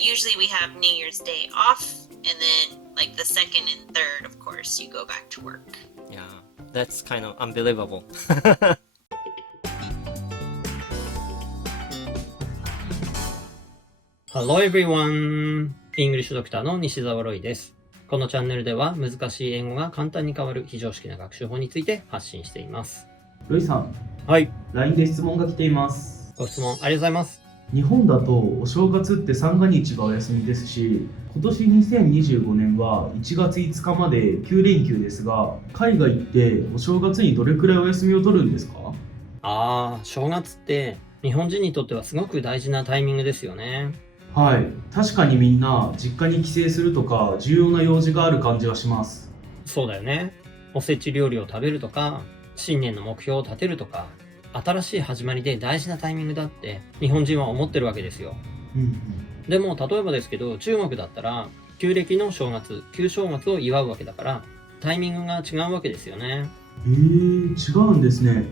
Usually we have New Year's Day off, and then like the second and third, of course, you go back to work. Yeah, that's kind of unbelievable. Hello everyone! イングリッシュドクターの西澤ロイです。このチャンネルでは難しい英語が簡単に変わる非常識な学習法について発信しています。ロイさん、はい。LINE で質問が来ています。ご質問ありがとうございます。日本だとお正月って三が日がお休みですし、今年2025年は1月5日まで9連休ですが、海外ってお正月にどれくらいお休みを取るんですか？正月って日本人にとってはすごく大事なタイミングですよね。はい、確かにみんな実家に帰省するとか重要な用事がある感じがします。そうだよね。おせち料理を食べるとか、新年の目標を立てるとか、新しい始まりで大事なタイミングだって日本人は思ってるわけですよ。でも例えばですけど、中国だったら旧暦の正月、旧正月を祝うわけだからタイミングが違うわけですよね。違うんですね。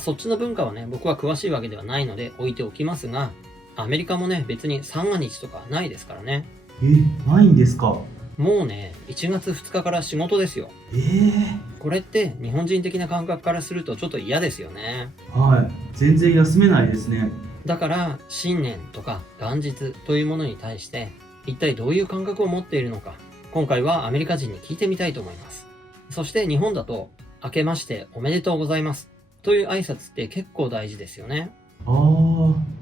そっちの文化はね、僕は詳しいわけではないので置いておきますが、アメリカもね、別に三が日とかないですからね。ないんですか？もうね、1月2日から仕事ですよ。これって日本人的な感覚からするとちょっと嫌ですよね。はい、全然休めないですね。だから新年とか元日というものに対して一体どういう感覚を持っているのか、今回はアメリカ人に聞いてみたいと思います。そして日本だと明けましておめでとうございますという挨拶って結構大事ですよね。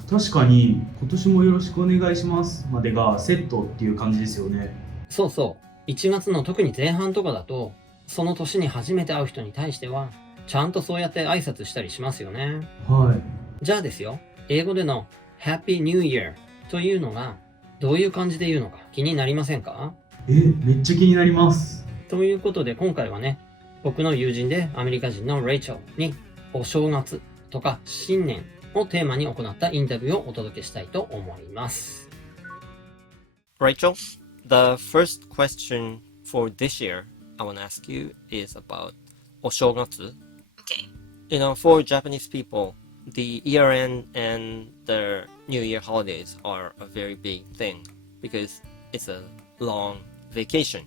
確かに今年もよろしくお願いしますまでがセットっていう感じですよね。そうそう。1月の特に前半とかだと、その年に初めて会う人に対してはちゃんとそうやって挨拶したりしますよね。はい。じゃあですよ、英語での Happy New Year というのがどういう感じで言うのか気になりませんか？めっちゃ気になります。ということで今回はね、僕の友人でアメリカ人のレイチェルにお正月とか新年をテーマに行ったインタビューをお届けしたいと思います。Rachel, the first question for this year I want to ask you is about お正月. Okay. You know, for Japanese people, the year end and the New Year holidays are a very big thing because it's a long vacation.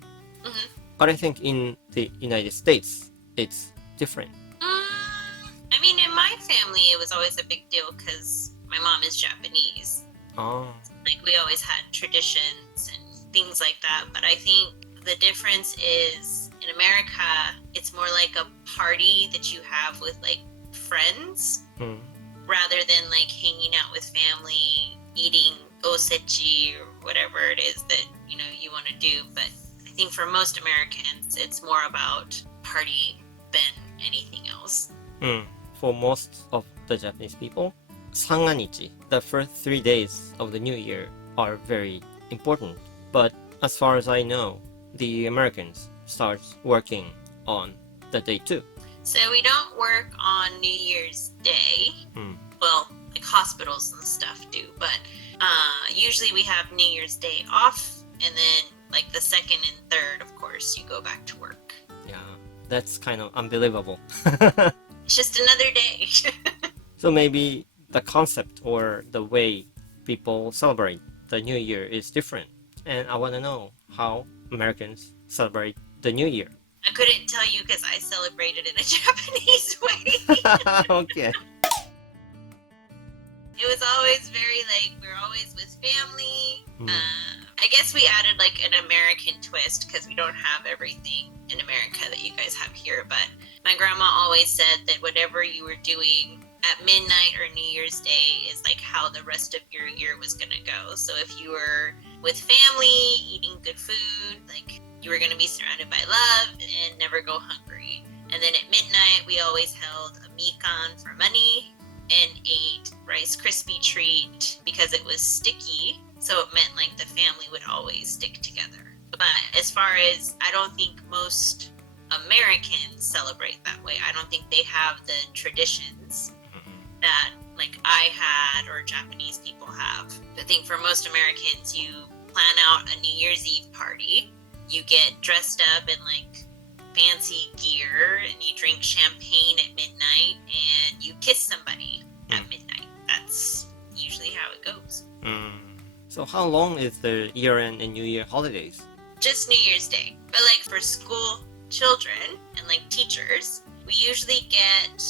But I think in the United States, it's different. I mean, in my family, it was always a big deal because my mom is Japanese. Like, we always had traditions and things like that. But I think the difference is in America, it's more like a party that you have with like friends rather than like hanging out with family, eating osechi or whatever it is that, you know, you want to do. But I think for most Americans, it's more about party than anything else. For most of the Japanese people, 三が日, the first 3 days of the new year, are very important. But as far as I know, the Americans start working on the day too. So we don't work on New Year's Day. Well, like hospitals and stuff do. But usually we have New Year's Day off. And then like the second and third, of course, you go back to work. Yeah, that's kind of unbelievable. It's just another day. So maybe the concept or the way people celebrate the New Year is different. And I want to know how Americans celebrate the New Year. I couldn't tell you because I celebrated in a Japanese way. Okay. It was always very like, we're always with family. I guess we added like an American twist because we don't have everything in America that you guys have here. But my grandma always said that whatever you were doing at midnight or New Year's Day is like how the rest of your year was going to go. So if you were with family, eating good food, like you were going to be surrounded by love and never go hungry. And then at midnight, we always held a mikan for money and ate Rice Krispie treat because it was sticky. So it meant like the family would always stick together. But as far as, I don't think most Americans celebrate that way. I don't think they have the traditions that like I had or Japanese people have. I think for most Americans, you plan out a New Year's Eve party. You get dressed up in like fancy gear and you drink champagne at midnight and you kiss somebody at midnight. That's usually how it goes. So how long is the year-end and New Year holidays? Just New Year's Day. But like for school children and like teachers, we usually get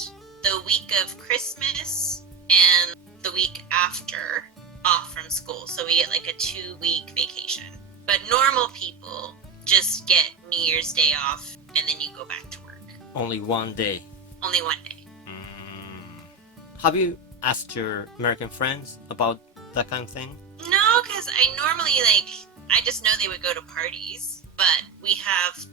the week of Christmas and the week after off from school. So we get like a 2-week vacation. But normal people just get New Year's Day off and then you go back to work. Only one day. Only one day. Have you asked your American friends about that kind of thing? No, because I normally I just know they would go to parties. But we have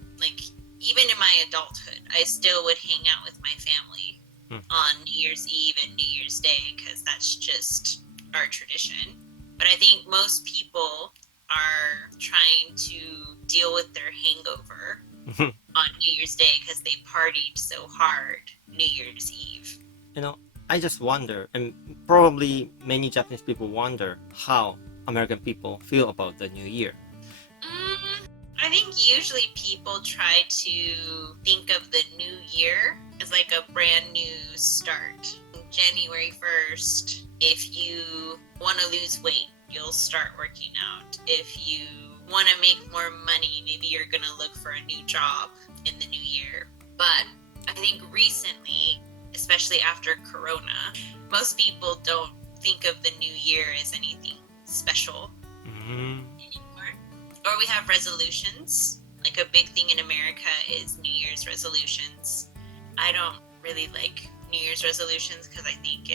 even in my adulthood, I still would hang out with my family on New Year's Eve and New Year's Day because that's just our tradition. But I think most people are trying to deal with their hangover on New Year's Day because they partied so hard New Year's Eve. I just wonder, and probably many Japanese people wonder how American people feel about the new year. I think usually people try to think of the new year as like a brand new start. January 1st, if you want to lose weight, you'll start working out. If you want to make more money, maybe you're going to look for a new job in the new year. But I think recently, especially after Corona, most people don't think of the new year as anything special anymore. Or we have resolutions. Like a big thing in America is New Year's resolutions. I don't really like New Year's resolutions because I think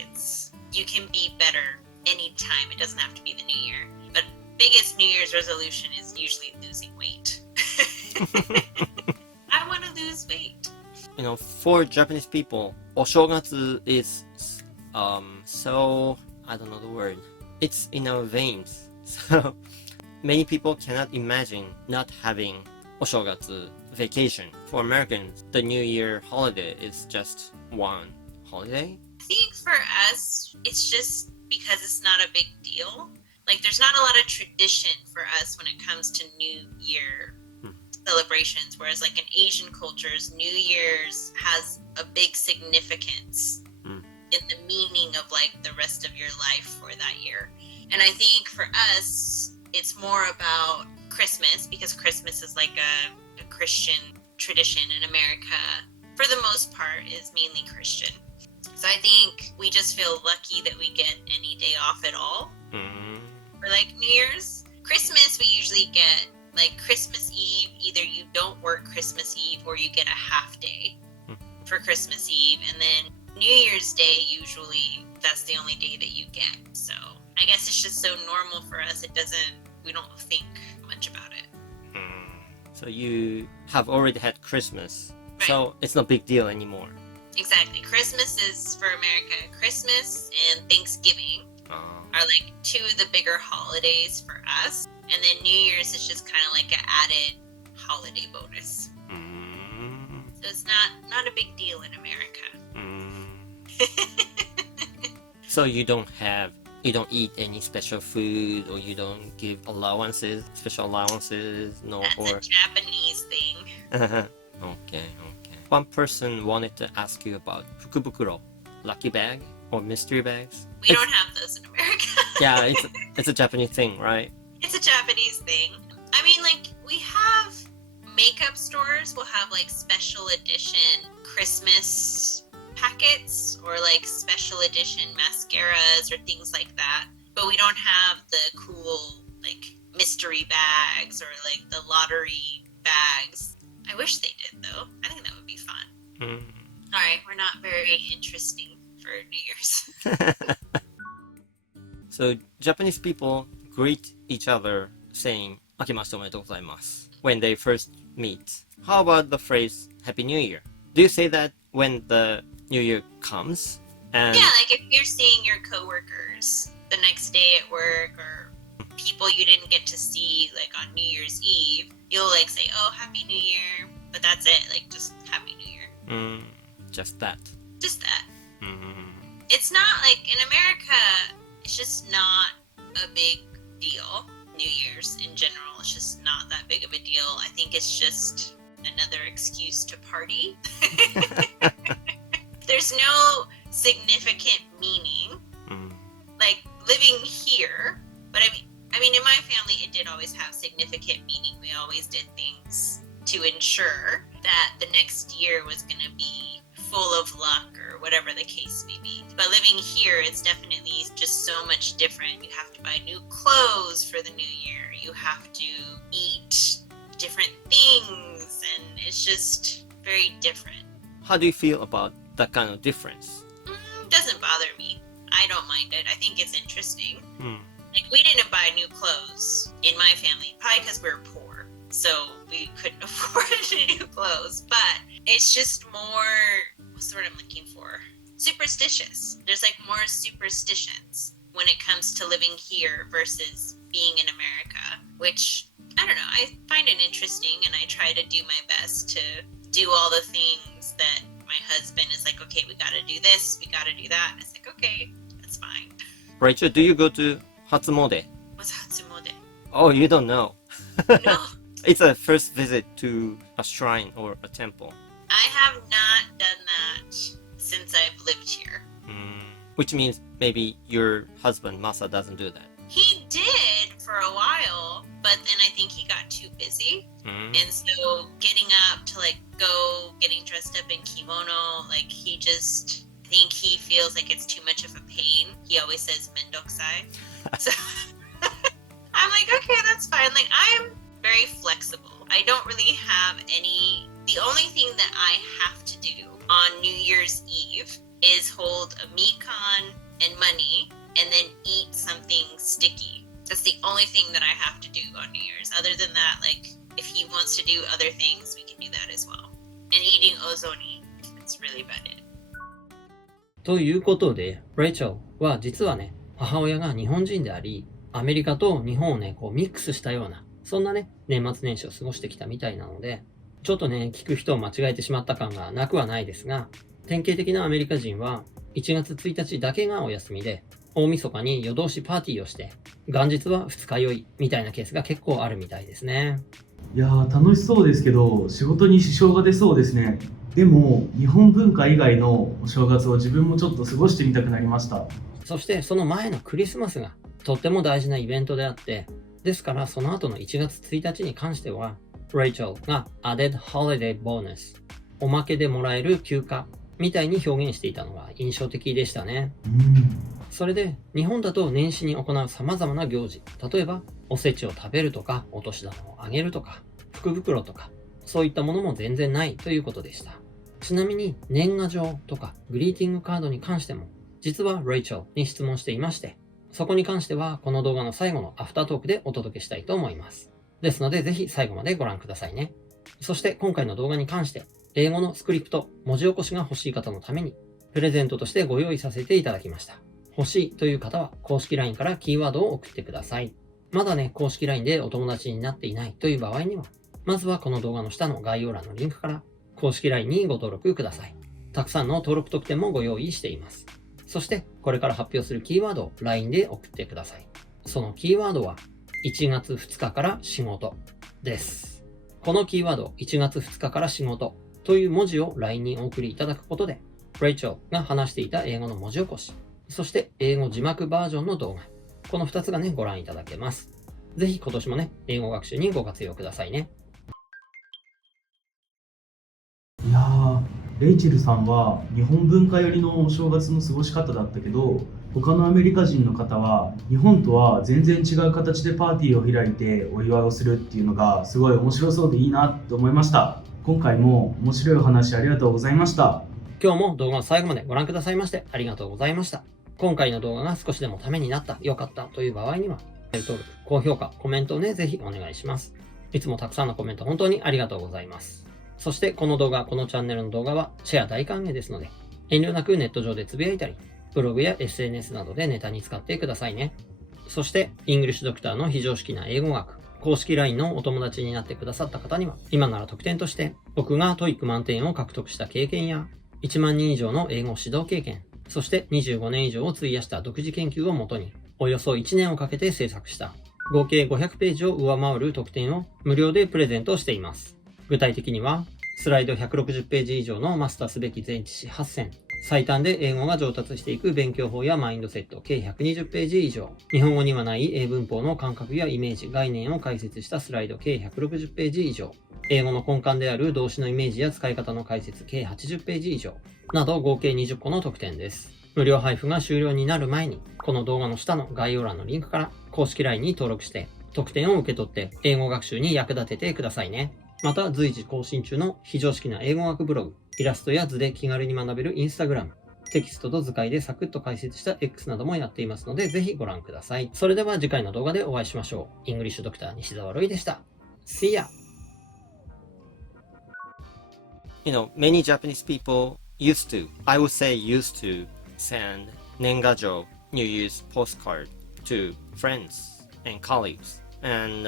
you can be better anytime. It doesn't have to be the new year. But biggest New Year's resolution is usually losing weight. I want to lose weight. For Japanese people, お正月 is so, I don't know the word. It's in our veins. So many people cannot imagine not having お正月 vacation. For Americans, the New Year holiday is just one holiday. I think for us, it's just because it's not a big deal. Like there's not a lot of tradition for us when it comes to New Year celebrations, whereas like in Asian cultures, New Year's has a big significance in the meaning of like the rest of your life for that year. And I think for us, it's more about Christmas because Christmas is like a Christian tradition in America. For the most part, is mainly Christian. So I think we just feel lucky that we get any day off at all. For like New Year's, Christmas, we usually get like Christmas Eve, either you don't work Christmas Eve or you get a half day for Christmas Eve. And then New Year's Day, usually that's the only day that you get. So I guess it's just so normal for us. We don't think much about it. So you have already had Christmas. Right. So it's no big deal anymore. Exactly. Christmas is for America. Christmas and Thanksgiving are like two of the bigger holidays for us. And then New Year's is just kind of like an added holiday bonus. So it's not a big deal in America. So you don't eat any special food, or you don't give special allowances, no? That's or a Japanese thing. Okay. One person wanted to ask you about fukubukuro, lucky bag, or mystery bags. We don't have those in America. Yeah, it's a Japanese thing, right? It's a Japanese thing. I mean, like, we have makeup stores will have like special edition Christmas packets or like special edition mascaras or things like that. But we don't have the cool like mystery bags or like the lottery bags. I wish they did though. I think that would be fun. Alright, we're not very interesting for New Year's. So Japanese people greet each other saying 明けましておめでとうございます when they first meet. How about the phrase Happy New Year? Do you say that when the New Year comes? And Yeah, like if you're seeing your coworkers the next day at work or people you didn't get to see like on New Year's Eve, you'll like say, oh, Happy New Year. But that's it, like just Happy New Year. Just that. Just that. It's not like in America, it's just not a big deal. New Year's in general, it's just not that big of a deal. I think it's just another excuse to party. There's no significant meaning. Like living here, but I mean, I mean, in my family, it did always have significant meaning. We always did things to ensure that the next year was going to be full of luck or whatever the case may be. But living here, it's definitely just so much different. You have to buy new clothes for the new year. You have to eat different things, and it's just very different. How do you feel about that kind of difference? Doesn't bother me. I don't mind it. I think it's interesting. Hmm. Like, we didn't buy new clothes in my family, probably because we were poor. So we couldn't afford new clothes. But it's just more, what's the word I'm looking for? Superstitious. There's like more superstitions when it comes to living here versus being in America, which, I don't know, I find it interesting, and I try to do my best to do all the things that my husband is like, okay, we gotta do this, we gotta do that. It's like, okay, that's fine. Rachel, do you go to Hatsumode? What's Hatsumode? Oh, you don't know. No, It's a first visit to a shrine or a temple. I have not done that since I've lived here. Which means maybe your husband, Masa, doesn't do that. He did for a while, but then I think he got too busy. And so getting up to like go getting dressed up in kimono, like he just, I think he feels like it's too much of a pain. He always says mendokusai. So I'm like, okay, that's fine. Like, I'm very flexible. I don't really have the only thing that I have to do on New Year's Eve is hold a mikan and money and then eat something sticky. That's the only thing that I have to do on New Year's. Other than that, like, if he wants to do other things, we can do that as well. And eating ozoni, it's really about it. ということで、レイチェルは実はね、母親が日本人であり、アメリカと日本をね、こうミックスしたような、そんなね、年末年始を過ごしてきたみたいなので、ちょっとね、聞く人を間違えてしまった感がなくはないですが、典型的なアメリカ人は1月1日だけがお休みで、大晦日に夜通しパーティーをして、元日は二日酔いみたいなケースが結構あるみたいですね。いやー、楽しそうですけど仕事に支障が出そうですね。でも日本文化以外のお正月を自分もちょっと過ごしてみたくなりました。そしてその前のクリスマスがとっても大事なイベントであって、ですからその後の1月1日に関しては、レイチェルが added holiday bonus おまけでもらえる休暇みたいに表現していたのが印象的でしたね。それで日本だと年始に行う様々な行事、例えばおせちを食べるとか、お年玉をあげるとか、福袋とか、そういったものも全然ないということでした。ちなみに年賀状とかグリーティングカードに関しても、実はレイチェルに質問していまして、そこに関してはこの動画の最後のアフタートークでお届けしたいと思います。ですのでぜひ最後までご覧くださいね。そして今回の動画に関して、英語のスクリプト、文字起こしが欲しい方のために、プレゼントとしてご用意させていただきました。欲しいという方は公式 LINE からキーワードを送ってください。まだね、公式 LINE でお友達になっていないという場合には、まずはこの動画の下の概要欄のリンクから公式 LINE にご登録ください。たくさんの登録特典もご用意しています。そしてこれから発表するキーワードを LINE で送ってください。そのキーワードは1月2日から仕事です。このキーワード1月2日から仕事という文字を LINE にお送りいただくことで、レイチェルが話していた英語の文字起こし、そして英語字幕バージョンの動画、この2つがね、ご覧いただけます。ぜひ今年もね、英語学習にご活用くださいね。いやー、レイチェルさんは日本文化寄りのお正月の過ごし方だったけど、他のアメリカ人の方は日本とは全然違う形でパーティーを開いてお祝いをするっていうのがすごい面白そうでいいなと思いました。今回も面白いお話ありがとうございました。今日も動画を最後までご覧くださいましてありがとうございました。今回の動画が少しでもためになった、良かったという場合には、登録、高評価、コメントをね、ぜひお願いします。いつもたくさんのコメント本当にありがとうございます。そしてこの動画、このチャンネルの動画はシェア大歓迎ですので、遠慮なくネット上でつぶやいたり、ブログや SNS などでネタに使ってくださいね。そして、イングリッシュドクターの非常識な英語学、公式 LINE のお友達になってくださった方には、今なら特典として、僕が TOEIC 満点を獲得した経験や、1万人以上の英語指導経験、そして25年以上を費やした独自研究をもとに、およそ1年をかけて制作した、合計500ページを上回る特典を無料でプレゼントしています。具体的には、スライド160ページ以上のマスターすべき全知識8選、最短で英語が上達していく勉強法やマインドセット計120ページ以上。日本語にはない英文法の感覚やイメージ、概念を解説したスライド計160ページ以上。英語の根幹である動詞のイメージや使い方の解説計80ページ以上。など合計20個の特典です。無料配布が終了になる前に、この動画の下の概要欄のリンクから公式 LINE に登録して、特典を受け取って英語学習に役立ててくださいね。また随時更新中の非常識な英語学ブログ、イラストや図で気軽に学べるインスタグラム、テキストと図解でサクッと解説した X などもやっていますので、ぜひご覧ください。それでは次回の動画でお会いしましょう。イングリッシュドクター西澤ロイでした。See ya! You know, many Japanese people used to, I would say used to, send Nengajo New Year's postcard to friends and colleagues. And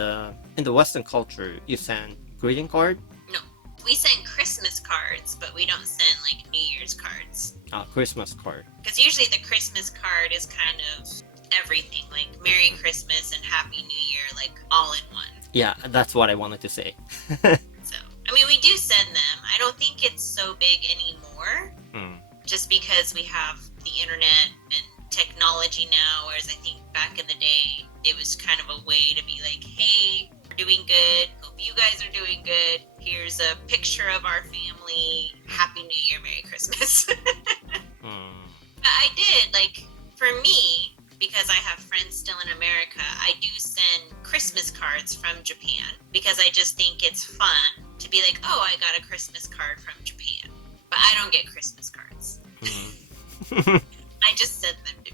in the Western culture, you send greeting card? No, we send Christmas cards, but we don't send like New Year's cards. Christmas card. Because usually the Christmas card is kind of everything, like Merry Christmas and Happy New Year, like all in one. Yeah, that's what I wanted to say. So, I mean, we do send them. I don't think it's so big anymore, just because we have the internet and technology now, whereas I think back in the day, it was kind of a way to be like, hey, we're doing good. Hope you guys are doing good. Here's a picture of our family. Happy New Year, Merry Christmas. But I did, like, for me, because I have friends still in America, I do send Christmas cards from Japan because I just think it's fun to be like, oh, I got a Christmas card from Japan. But I don't get Christmas cards. I just send them to